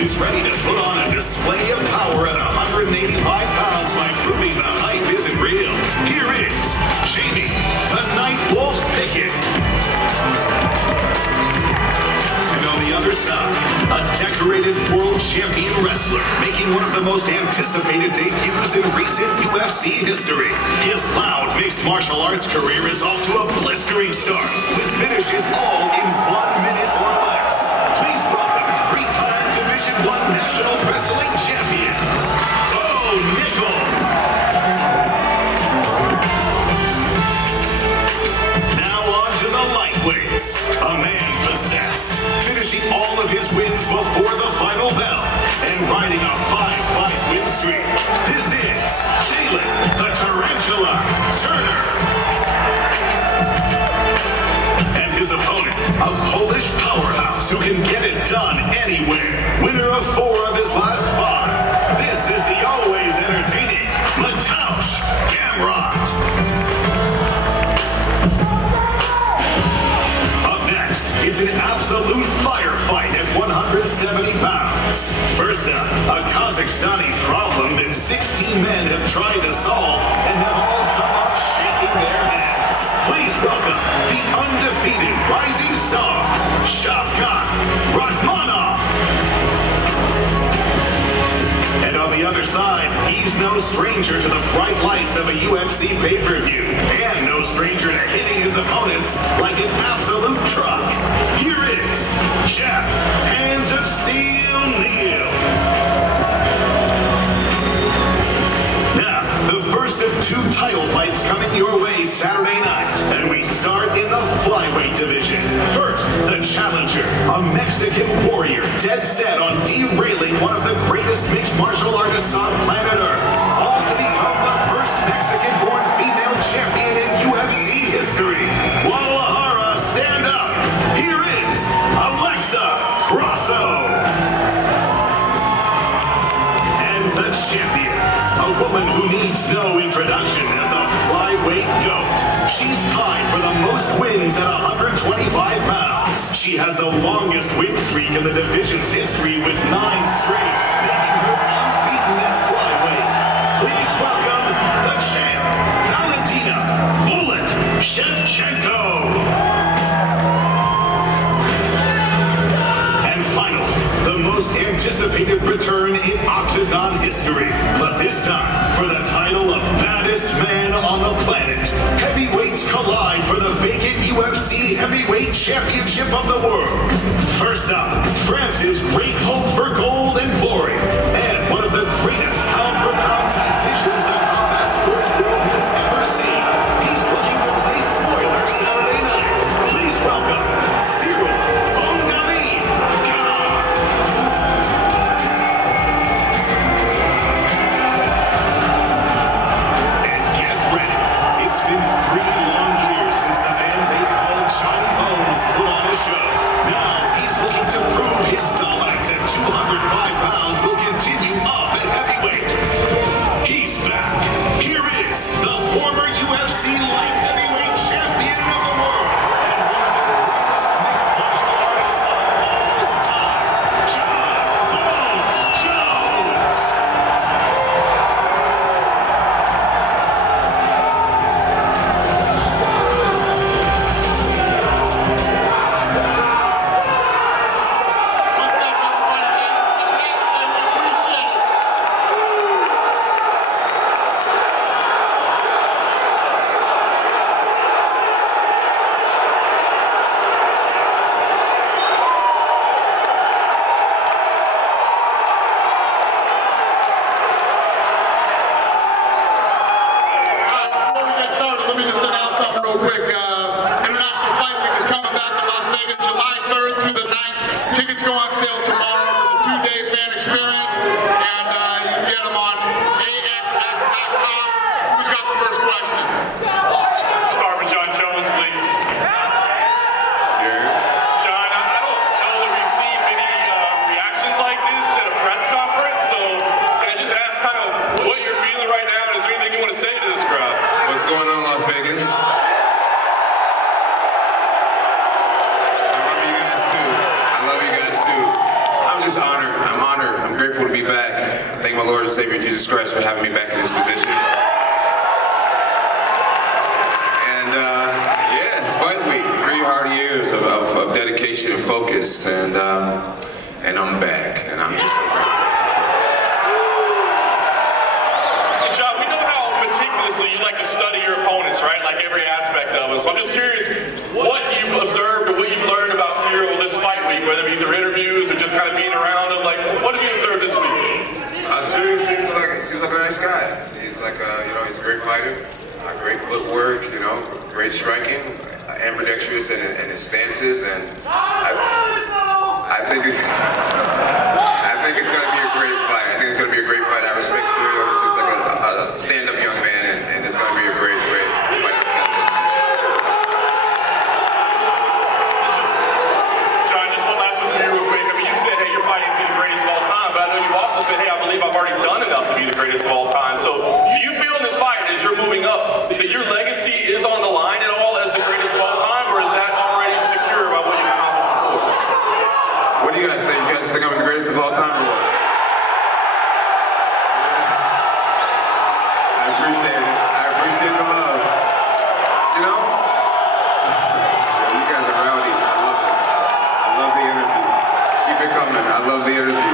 is ready to put on a display of power at 185 pounds by proving the hype isn't real. Here is Jamie, the Night Wolf Pickett. And on the other side, a decorated world champion wrestler making one of the most anticipated debuts in recent UFC history. His loud mixed martial arts career is off to a blistering start, with finishes all in 1 minute or less. Please welcome three-time Division I National Wrestling Champion, Bo Nickel. Now on to the lightweights. A man possessed, finishing all of his wins before the final bell, and riding a 5-fight win streak. This is Jalen the Tarantula Turner. And his opponent, a Polish powerhouse who can get it done anywhere. Winner of 4 of his last 5. This is the always entertaining Mateusz Gamrot. Up next, it's an absolute firefight at 170 pounds. First up, a Kazakhstani problem that 16 men have tried to solve and have all come up shaking their heads. Please welcome the undefeated rising star, Shavkat Rakhmonov. And on the other side, he's no stranger to the bright lights of a UFC pay-per-view, and no stranger to hitting his opponents like an absolute truck. Here is Jeff Hands of Steel Neal. Now, the first of 2 title fights coming your way Saturday night, and we start in the flyweight division. First, the challenger, a Mexican warrior dead set on derailing one of the greatest mixed martial artists on planet Earth, all to become the first Mexican-born female champion in UFC history. Guadalajara, stand up. Here is Alexa Grasso. And the champion, a woman who needs no introduction as the flyweight GOAT. She's tied for the most wins at 125 pounds. She has the longest win streak in the division's history with 9 straight, making her unbeaten at flyweight. Please welcome the champ, Valentina Bullet Shevchenko. And finally, the most anticipated return in Octagon history, but this time for the title of baddest man on the planet. Heavyweights collide for the vacant UFC Heavyweight Championship of the world. First up, France's great hope for gold and glory, and one of the greatest pound-for-pound tacticians the combat sports world has ever seen. He's looking to play spoiler Saturday night. Please welcome Ciryl Gane. And get ready. It's been 3 long years since the man they called Jon Jones put on a show. Now he's looking to prove his dominance at 205 pounds will continue up at heavyweight. He's back. Here is the former UFC light heavyweight champion of the world and one of the greatest mixed martial artists of all time, Jon Jones. Let me just announce something real quick. International Fight Week is coming back to Las Vegas July 3rd through the 9th. Tickets go on sale tomorrow for the 2-day fan experience, and you can get them on AXS.com. Who's got the first question? Start with Jon Jones, please. Jon, I don't know that we've seen many reactions like this at a press conference, so can I just ask kind of what you're feeling right now, and is there anything you want to say to this crowd? What's going on, Las Vegas? I love you guys too. I'm just honored. I'm honored. my Lord and Savior Jesus Christ for having me back in this position. And yeah, it's fight week. 3 hard years of dedication and focus, and I'm back, and I'm just so grateful. Jon, we know how meticulously you like to study your opponents, right? Like every aspect of it. So I'm just curious what you've observed or what you've learned about Ciryl this fight week, whether it be through interviews or just kind of being around him. Like, what have you observed this week? Ciryl seems like a nice guy. Seems like he's a great fighter, great footwork, great striking, ambidextrous in his stances, and I think it's going to be a great fight. I think it's going to be a great fight. I respect Ciryl. He seems like a stand-up young man, and it's going to be a great fight. Jon, just one last one for you real quick. I mean, you said, hey, you're fighting to be the greatest of all time, but I know you also said, hey, I believe I've already done enough to be the greatest of all time. So do you feel in this fight, as you're moving up, that your legacy is on the line at all as the greatest of all time, or is that already secure by what you've accomplished before? What do you guys think? You guys think I'm the greatest of all time or what? I appreciate it. I appreciate the love. You guys are rowdy. I love it. I love the energy. Keep it coming. I love the energy.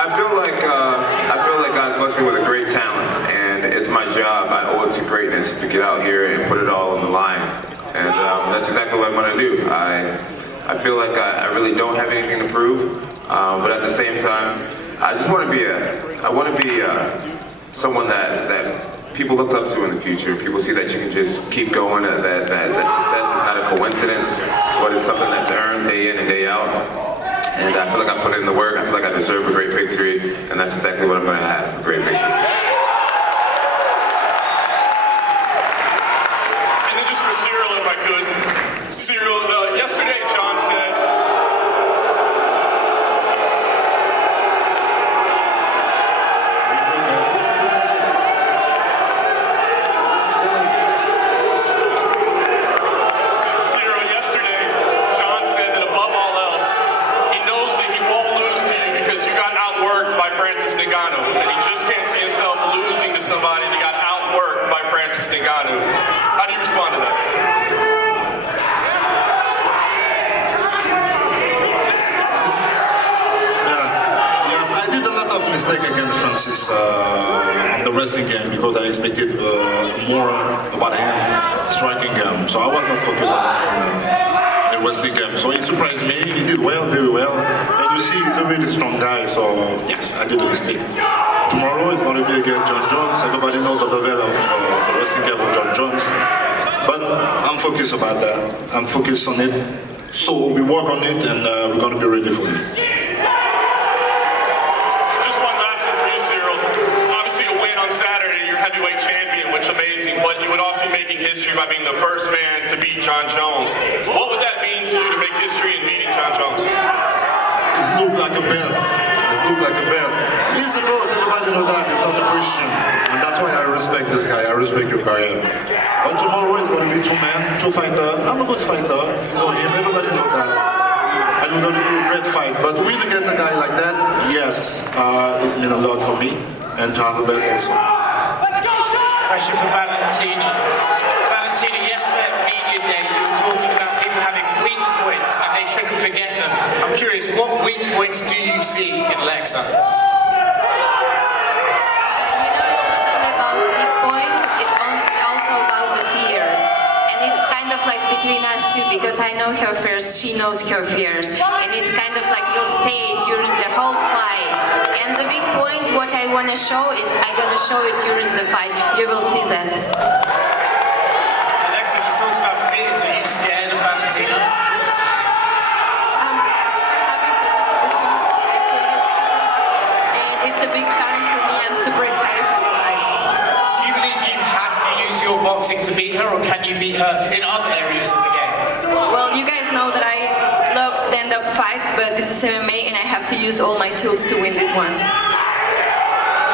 I feel like guys must be with a great talent, and it's my job. I owe it to greatness to get out here and put it all on the line, and that's exactly what I'm going to do. I feel like I really don't have anything to prove, but at the same time, I just want to be someone that people look up to in the future. People see that you can just keep going, that success is not a coincidence, but it's something that's earned day in and day out. And I feel like I put in the work. I feel like I deserve a great victory, and that's exactly what I'm going to have, a great victory. And then just for Ciryl, if I could. Ciryl, yesterday Jon said, on the wrestling game because I expected more about him striking game. So I was not focused on the wrestling game. So he surprised me. He did well, very well. And you see, he's a really strong guy. So yes, I did a mistake. Tomorrow is going to be against Jon Jones. Everybody knows the level of the wrestling game of Jon Jones. But I'm focused about that. I'm focused on it. So we work on it, and we're going to be ready for it. Heavyweight champion, which is amazing, but you would also be making history by being the first man to beat Jon Jones. What would that mean to you to make history in meeting Jon Jones? It looks like a belt. It looks like a belt. He's a GOAT, everybody knows that. He's not a Christian. And that's why I respect this guy. I respect your career. But tomorrow is going to be 2 men, 2 fighters. I'm a good fighter. You know him, everybody knows that. And we're going to do a great fight. But winning against a guy like that, yes, it means a lot for me. And to have a belt also. Question for Valentina. Valentina, yesterday at Media Day, you were talking about people having weak points and they shouldn't forget them. I'm curious, what weak points do you see in Alexa? It's not only about weak point, it's also about the fears. And it's kind of like between us two, because I know her fears, she knows her fears. And it's kind of like you'll stay during the whole fight. And the big point, what I want to show, I'm going to show it during the fight. You will see that. Alexa, she talks about fears. Are you scared of Valentina? And it's a big challenge for me. I'm super excited for this fight. Do you believe you have to use your boxing to beat her, or can you beat her in other areas of the game? Well, you guys know that I love stand-up fights, but this is MMA and I have to use all my tools to win this one.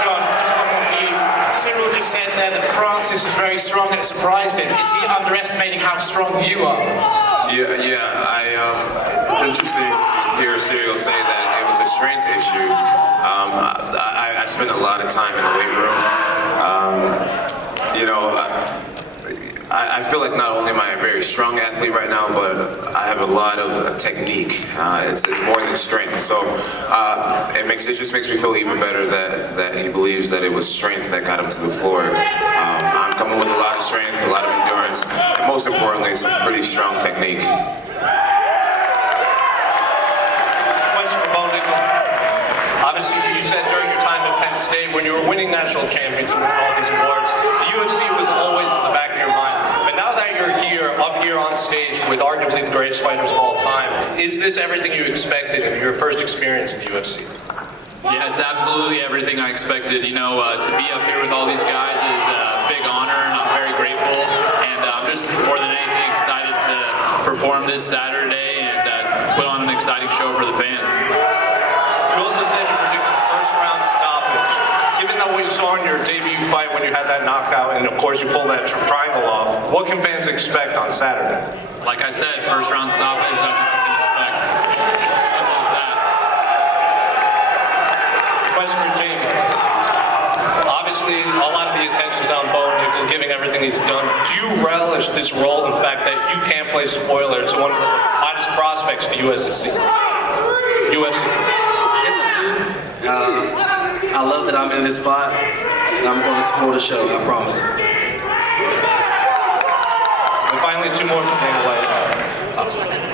Jon, just one more for you. Ciryl just said there that Francis was very strong and it surprised him. Is he underestimating how strong you are? Yeah. It's interesting to hear Ciryl say that it was a strength issue. I spend a lot of time in the weight room. I feel like not only am I a very strong athlete right now, but I have a lot of technique. It's more than strength. So it just makes me feel even better that he believes that it was strength that got him to the floor. I'm coming with a lot of strength, a lot of endurance, and most importantly, some pretty strong technique. Question for Bo Nickal. Obviously, you said during your time at Penn State, when you were winning national champions and winning all these awards, the UFC was always in the back of your mind. But now that you're here, up here on stage with arguably the greatest fighters of all time, is this everything you expected in your first experience in the UFC? Yeah, it's absolutely everything I expected. You know, to be up here with all these guys is a big honor, and I'm very grateful. And I'm just more than anything excited to perform this Saturday and put on an exciting show for the fans. You also said you predicted a first-round stoppage. Given that what you saw in your debut fight when you had that knockout, and of course you pulled that triangle off, what can fans expect on Saturday? Like I said, first-round stoppage, that's what you can expect. Simple as that. Question for Jamie. Obviously, a lot of the attention's on Bo Nickal, giving everything he's done. Do you relish this role, in fact, that you can't play spoiler to one of the hottest prospects in the UFC? I love that I'm in this spot, and I'm going to support the show, I promise. And finally, two more from Dana White.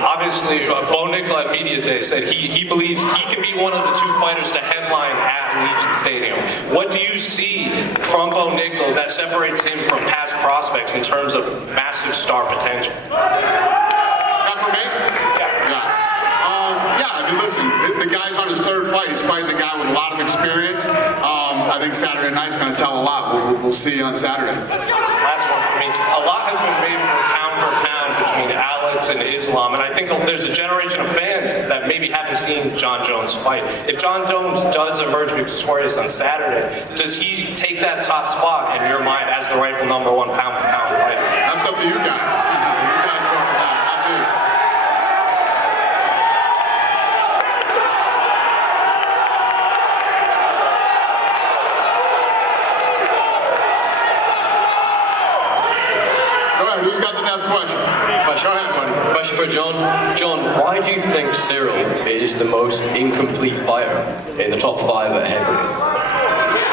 Obviously, Bo Nickal at Media Day said he believes he can be one of the two fighters to headline at Legion Stadium. What do you see from Bo Nickal that separates him from past prospects in terms of massive star potential? Not for me? Yeah, I mean, listen, the guy's on his third fight. He's fighting a guy with a lot of experience. I think Saturday night's going to tell a lot. We'll see you on Saturday. Last one for me. A lot has been made for pound between Alex and Islam, and I think there's a generation of fans that maybe haven't seen Jon Jones fight. If Jon Jones does emerge victorious on Saturday, does he take that top spot in your mind as the rightful #1 pound-for-pound fighter? That's up to you guys. You guys work it out, not me. Who's got the next question? Go ahead, buddy. Question for Jon. Jon, why do you think Ciryl is the most incomplete fighter in the top 5 at heavyweight?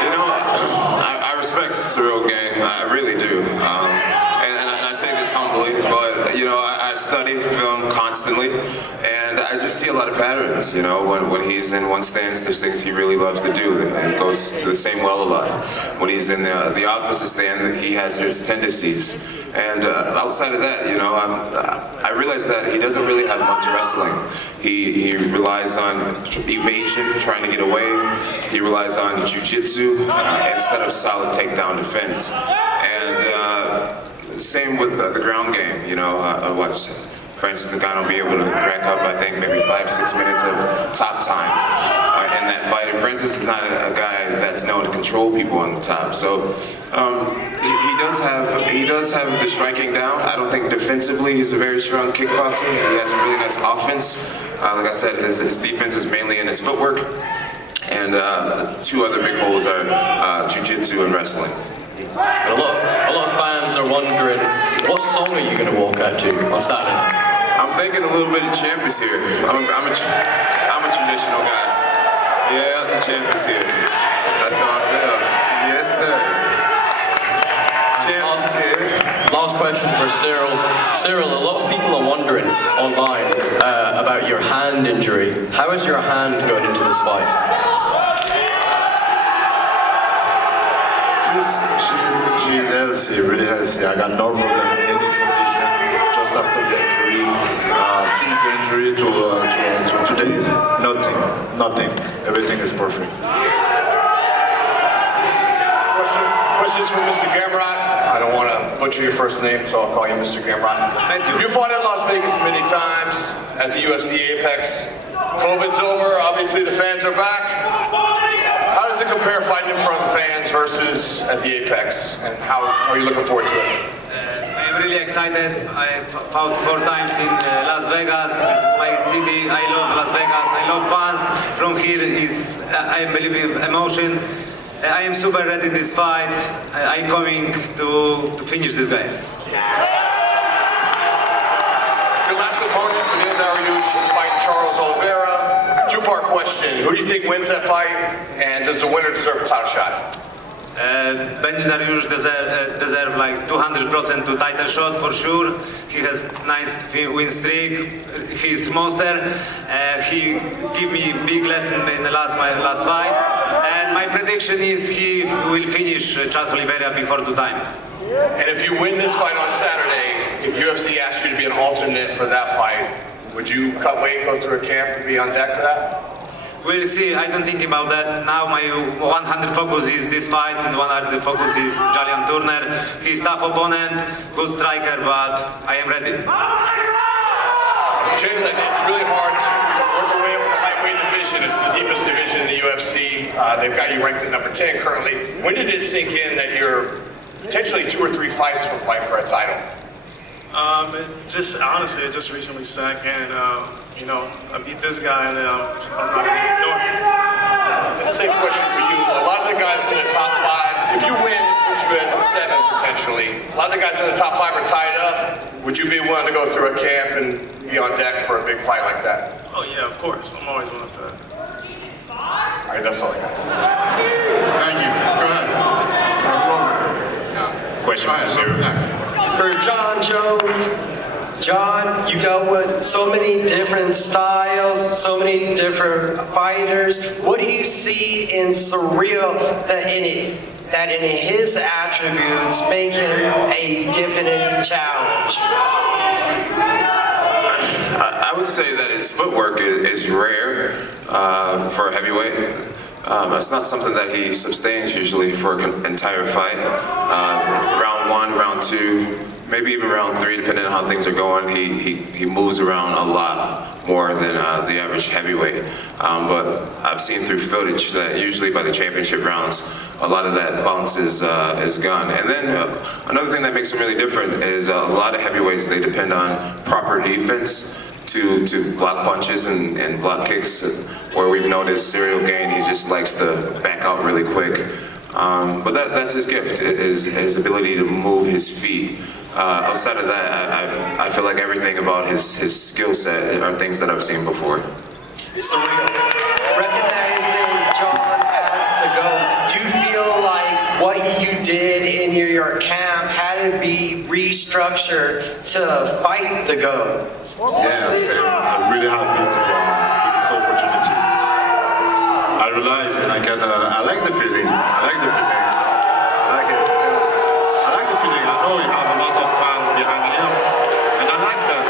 You know, I respect Ciryl Gane, I really do. And I say this humbly, but you know, I study film constantly, and I just see a lot of patterns. You know, when he's in one stance, there's things he really loves to do. He goes to the same well a lot. When he's in the opposite stand, he has his tendencies. And outside of that, you know, I realize that he doesn't really have much wrestling. He relies on evasion, trying to get away. He relies on jiu-jitsu instead of solid takedown defense. And same with the ground game. You know, Francis Ngannou will be able to rack up, I think, maybe 5-6 minutes of top time in that fight. And Francis is not a guy that's known to control people on the top. So he does have the striking down. I don't think defensively he's a very strong kickboxer. He has a really nice offense. Like I said, his defense is mainly in his footwork. And the two other big holes are jiu-jitsu and wrestling. A lot of fans are wondering, what song are you going to walk out to on Saturday night? I'm thinking a little bit of Champ is here. I'm a traditional guy. Yeah, the Champ is here. That's how I feel. Yes, sir. Champ is here. Last question for Ciryl. Ciryl, a lot of people are wondering online about your hand injury. How is your hand going into this fight? She's healthy, really healthy. I got no problem in any sensation. Just after the injury, since the injury to today, nothing. Everything is perfect. Questions for Mr. Gamrot. I don't want to butcher your first name, so I'll call you Mr. Gamrot. Thank you. You fought in Las Vegas many times at the UFC Apex. COVID's over. Obviously, the fans are back. How does it compare fighting in front of the fans versus at the Apex, and how are you looking forward to it? really excited. I fought 4 times in Las Vegas. This is my city. I love Las Vegas. I love fans. From here is I believe in emotion. I am super ready this fight. I'm coming to finish this guy. Your last opponent, Beneil Dariush, is fighting Charles Oliveira. 2-part question. Who do you think wins that fight? And does the winner deserve a title shot? Beneil Dariush deserve like 200% to title shot for sure. He has nice win streak. He's monster. He gave me big lesson in my last fight. And my prediction is he will finish Charles Oliveira before 2 time. And if you win this fight on Saturday, if UFC asks you to be an alternate for that fight, would you cut weight, go through a camp, and be on deck for that? We'll see. I don't think about that. Now my 100 focus is this fight, and 100 focus is Julian Turner. He's tough opponent, good striker, but I am ready. Jalen, it's really hard to work your way up in the lightweight division. It's the deepest division in the UFC. They've got you ranked at number 10 currently. When did it sink in that you're potentially 2 or 3 fights from fighting for a title? Honestly, it just recently sank in. You know, I beat this guy, and I'm not going to ignore it. And the same question for you. A lot of the guys in the top 5, if you win, which you had 7 potentially, a lot of the guys in the top 5 are tied up. Would you be willing to go through a camp and be on deck for a big fight like that? Oh yeah, of course. I'm always willing for that. All right, that's all I got. Thank you. Go ahead. Question for Ciryl. For Jon Jones, Jon, you dealt with so many different styles, so many different fighters. What do you see in Ciryl that in his attributes make him a definite challenge? I would say that his footwork is rare for a heavyweight. It's not something that he sustains usually for an entire fight. Round 1, round 2, maybe even round 3, depending on how things are going, he moves around a lot more than the average heavyweight. But I've seen through footage that usually by the championship rounds, a lot of that bounce is gone. And then another thing that makes him really different is a lot of heavyweights, they depend on proper defense to block punches and block kicks, where we've noticed Ciryl Gane, he just likes to back out really quick. But that's his gift, his ability to move his feet. Outside of that, I feel like everything about his skill set are things that I've seen before. Ciryl, recognizing Jon as the GOAT, do you feel like what you did in your camp had to be restructured to fight the GOAT? Yes, I'm really happy with this opportunity. I realize and I like the feeling. I like the feeling. I like it. I like the feeling. I know you have a lot of fans behind him, and I like that.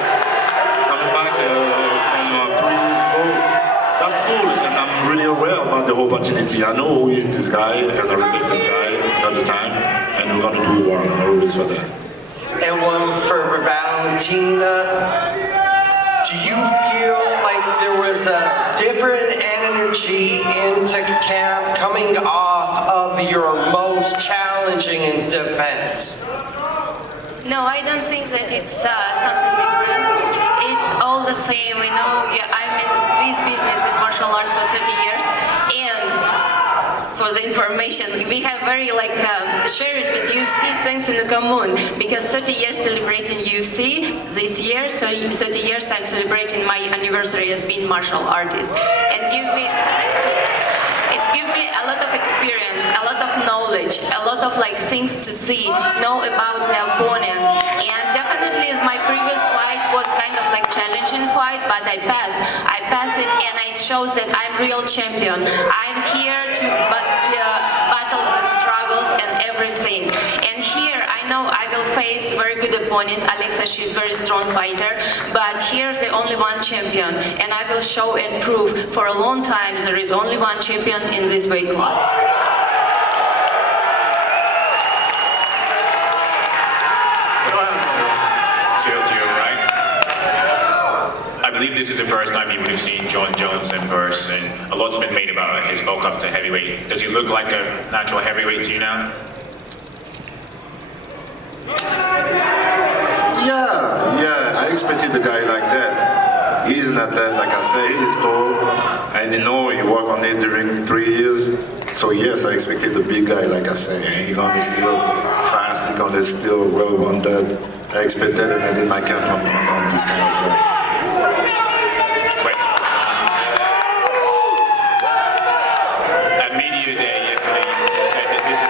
Coming back from 3 years ago, that's cool, and I'm really aware about the opportunity. I know who is this guy, and I respect this guy at the time, and we're gonna do one always for that. And one for Valentina. Do you feel like there was a different energy into camp coming off of your most challenging in defense? No, I don't think that it's something different. It's all the same. You know, I'm in this business in martial arts for 30 years, and for the information, we have very sharing with UFC things in common, because 30 years celebrating UFC this year, so 30 years I'm celebrating my anniversary as being martial artist, and it's give me a lot of experience, a lot of knowledge, a lot of things to see, know about the opponent, and definitely my previous fight was kind of challenging fight, but I passed it, and I show that I'm real champion. I'm here to battle the struggles and everything. And here I know I will face very good opponent. Alexa, she's very strong fighter, but here the only one champion, and I will show and prove for a long time there is only one champion in this weight class. Ciryl, to your right. I believe this is the first time you would have seen Jon Jones in person. A lot's been made about his bulk up to heavyweight. Does he look like a natural heavyweight to you now? Yeah, I expected a guy like that. He's an athlete, like I say, he's tall, and he worked on it during 3 years. So yes, I expected a big guy, like I say, and he's gonna be still fast, he's gonna be still well-rounded. I expected, and I did my camp on this kind of guy. At media day yesterday, you said that this is...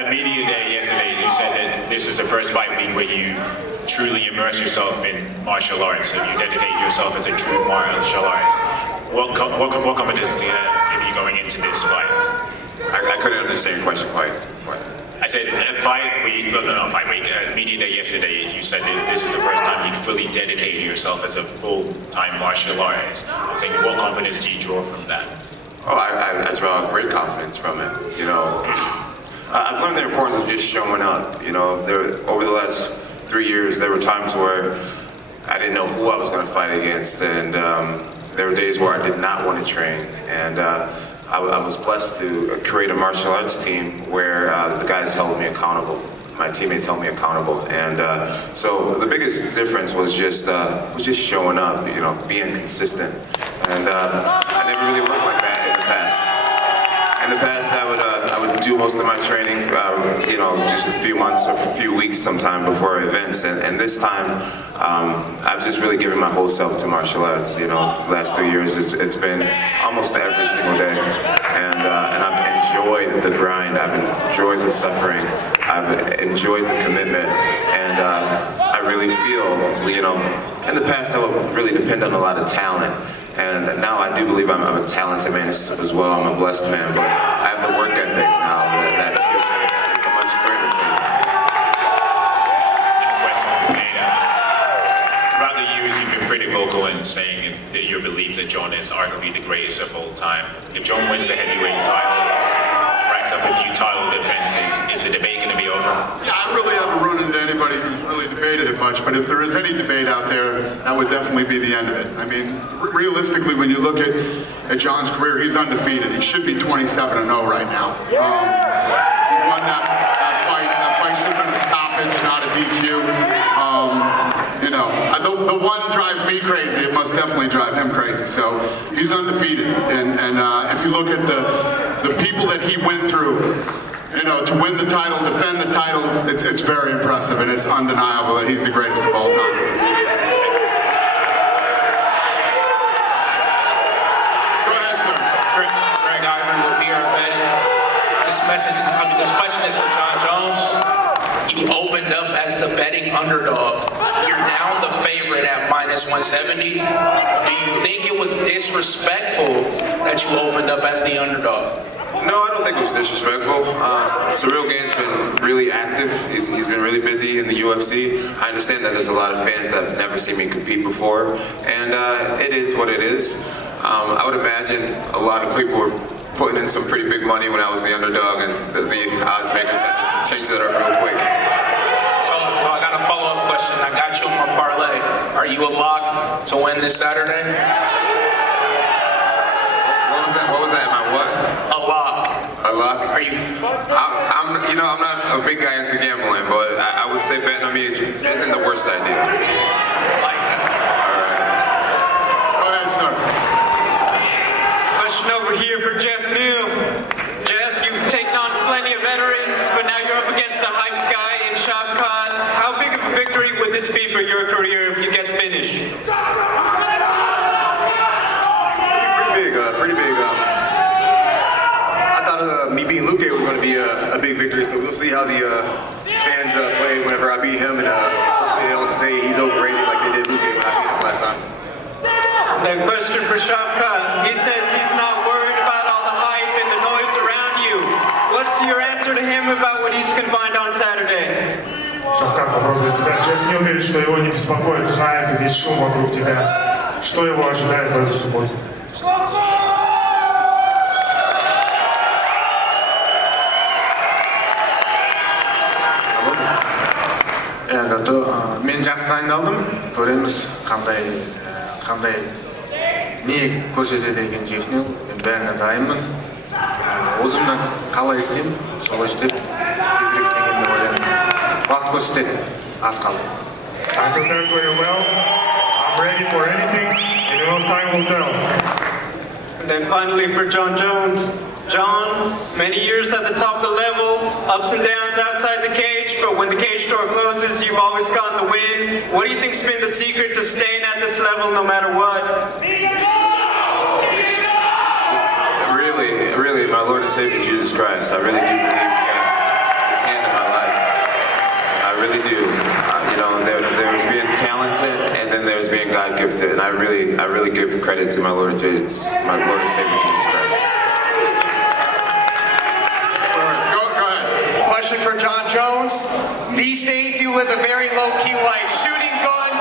At media day yesterday, you said that this was the first fight week where you truly immerse yourself in martial arts, so you dedicate yourself as a true martial artist. What competence do you have you going into this fight? I couldn't understand your question quite. I said fight week, media day yesterday, you said that this is the first time you fully dedicated yourself as a full-time martial artist. I'm saying, what confidence do you draw from that? Oh, I draw great confidence from it. I've learned the importance of just showing up. Over the last 3 years, there were times where I didn't know who I was going to fight against, and there were days where I did not want to train. And I was blessed to create a martial arts team where the guys held me accountable. My teammates held me accountable, and so the biggest difference was just showing up, being consistent. And I never really worked like that in the past. In the past, I would do most of my training, just a few months or a few weeks sometime before events. And this time, I've just really given my whole self to martial arts. The last 3 years, it's been almost every single day. And I've enjoyed the grind. I've enjoyed the suffering. I've enjoyed the commitment. And I really feel, in the past, I would really depend on a lot of talent. And now I do believe I'm a talented man as well. I'm a blessed man, but I have the work ethic now that gives me a much greater faith. Throughout the years, you've been pretty vocal in saying that your belief that Jon is arguably the greatest of all time. If Jon wins the heavyweight title, racks up a few title defenses, is the debate going to be over? Yeah, I really haven't run into anybody who's really debated it much, but if there is any debate out there, that would definitely be the end of it. I mean, realistically, when you look at Jon's career, he's undefeated. He should be 27-0 right now. He won that fight. That fight should have been a stoppage, not a DQ. The one drives me crazy. It must definitely drive him crazy. So he's undefeated, and if you look at the people that he went through, to win the title, defend the title, it's very impressive, and it's undeniable that he's the greatest of all time. Go ahead, sir. Greg Ivan will be our bet. This question is for Jon Jones. You opened up as the betting underdog. You're now the favorite at -170. Do you think it was disrespectful that you opened up as the underdog? No, I don't think it was disrespectful. Ciryl Gane's been really active. He's been really busy in the UFC. I understand that there's a lot of fans that have never seen me compete before, and it is what it is. I would imagine a lot of people were putting in some pretty big money when I was the underdog, and the odds makers had to change that up real quick. So I got a follow-up question. I got you on my parlay. Are you a lock to win this Saturday? What was that? Am I what? A lock. A lock? Are you? I'm not a big guy into gambling, but I would say betting on me isn't the worst idea. Like that. All right. Go ahead, sir. Question over here for Jeff New. Jeff, you've taken on plenty of veterans, but now you're up against a hype guy in Shevchenko. How big of a victory would this be for your career if you get the finish? Pretty big. I thought me beating Luque was going to be a big victory, so we'll see how the fans play whenever I beat him, and hopefully they'll say he's overrated like they did Luque when I beat him last time. Then question for Shevchenko. He says he's not worried about all the hype and the noise around you. What's your answer to him about what he's going to find on Saturday? Шевченко, вопрос для тебя. Джефф не уверен, что его не беспокоит хайп и весь шум вокруг тебя. Что его ожидает в эту субботу? мен жақсы дайындалдым. Көреміз қандай не көрсетеді екен Жефнил, мен бәріне дайынмын. Өзімнен қалай істеймін, солай істеп, тезірек жеңемін деп ойлаймын. Уақыт көрсетеді, аз қалды. I prepared very well. I'm ready for anything, and time will tell. And then finally for Jon Jones. Jon, many years at the top of the level, ups and downs outside the cage, but when the cage door closes, you've always gotten the win. What do you think's been the secret to staying at this level no matter what? Really, my Lord and Savior Jesus Christ. I really do believe He has His hand in my life. I really do. There's being talented, and then there's being God gifted, and I really give credit to my Lord and Savior Jesus Christ. Question for Jon Jones. These days you live a very low-key life, shooting guns,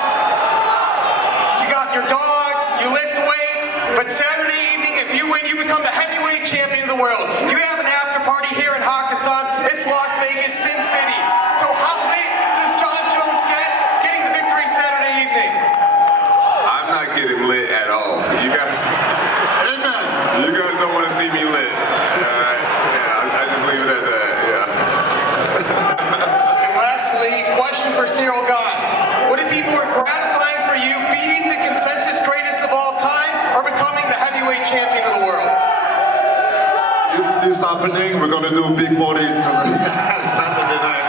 you got your dogs, you lift weights, but Saturday evening, if you win, you become the heavyweight champion of the world. You have an after party here in Hakkasan. It's Las Vegas, Sin City. So how late does Jon Jones get getting the victory Saturday evening? I'm not getting lit at all. You guys don't want to see me lit. I just leave it at that. Question for Ciryl Gane. Would it be more gratifying for you beating the consensus greatest of all time or becoming the heavyweight champion of the world? If this is happening, we're going to do a big party Saturday night.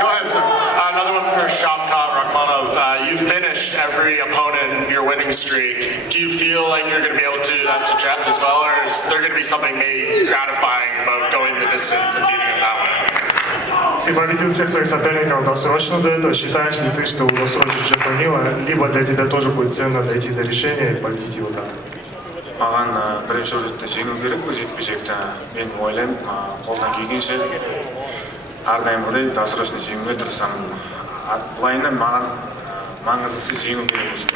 Go ahead, sir. Another one for Shavkat Rakhmonov. You finished every opponent in your winning streak. Do you feel like you're going to be able to do that to Jeff as well, or is there going to be something maybe gratifying about going the distance and beating him that way? Ты победил всех своих соперников досрочно до этого. Считаешь ли ты, что удосрочишь Джеффа Нила, либо для тебя тоже будет ценно дойти до решения и победить его так? Маған бірінші ретте жеңу керек бұл жекпе-жекті. Мен ойлаймын, қолдан келгенше әрдайым ойлай досрочно жеңуге тырысамын. Былайынан маған маңыздысы жеңу керек емес.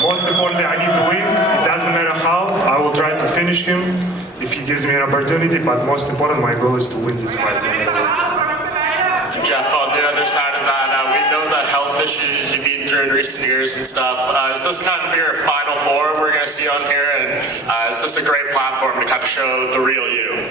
Most importantly, I need to win. It doesn't matter how. I will try to finish him if he gives me an opportunity. But most important, my goal is to win this fight. Jeff, on the other side of that, we know the health issues you've been through in recent years and stuff. Is this kind of your final form we're going to see on here? And is this a great platform to kind of show the real you?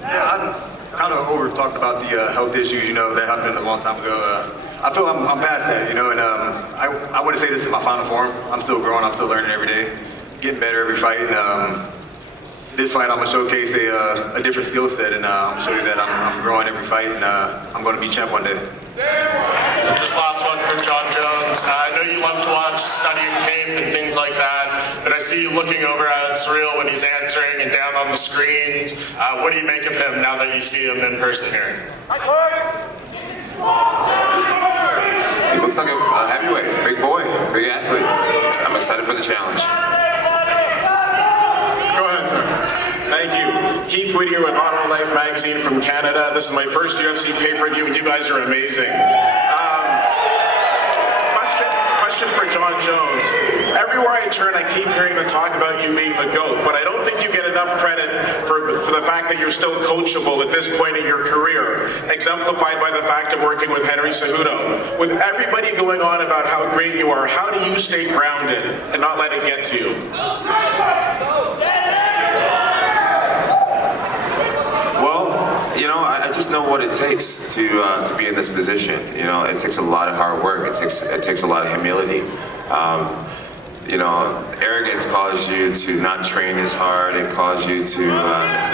Yeah, I kind of over-talked about the health issues, that happened a long time ago. I feel I'm past that, and I wouldn't say this is my final form. I'm still growing, I'm still learning every day, getting better every fight, and this fight I'm going to showcase a different skill set, and I'm going to show you that I'm growing every fight, and I'm going to be champ one day. This last one for Jon Jones. I know you love to watch studying tape and things like that, but I see you looking over at Ciryl when he's answering and down on the screens. What do you make of him now that you see him in person here? He looks like a heavyweight, big boy, big athlete. I'm excited for the challenge. Go ahead, sir. Thank you. Keith Whittier with Auto Life Magazine from Canada. This is my first UFC pay-per-view, and you guys are amazing. Question for Jon Jones. Everywhere I turn, I keep hearing the talk about you being the GOAT, but I don't think you get enough credit for the fact that you're still coachable at this point in your career, exemplified by the fact of working with Henry Cejudo. With everybody going on about how great you are, how do you stay grounded and not let it get to you? I just know what it takes to be in this position. It takes a lot of hard work. It takes a lot of humility. Arrogance causes you to not train as hard. It causes you to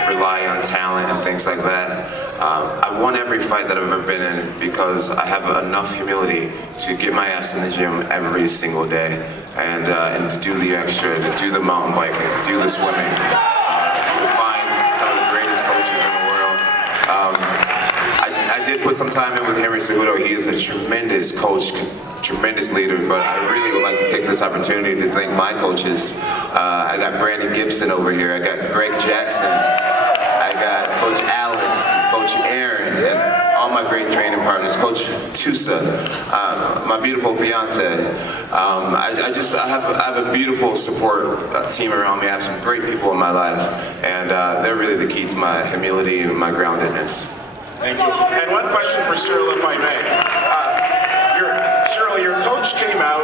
rely on talent and things like that. I won every fight that I've ever been in because I have enough humility to get my ass in the gym every single day and to do the extra, to do the mountain biking, to do the swimming, to find some of the greatest coaches in the world. I did put some time in with Henry Cejudo. He is a tremendous coach, tremendous leader, but I really would like to take this opportunity to thank my coaches. I got Brandon Gibson over here. I got Greg Jackson. I got Coach Alex, Coach Aaron, and all my great training partners, Coach Tusa, my beautiful fiance. I have a beautiful support team around me. I have some great people in my life, and they're really the key to my humility and my groundedness. Thank you. And one question for Ciryl, if I may. Ciryl, your coach came out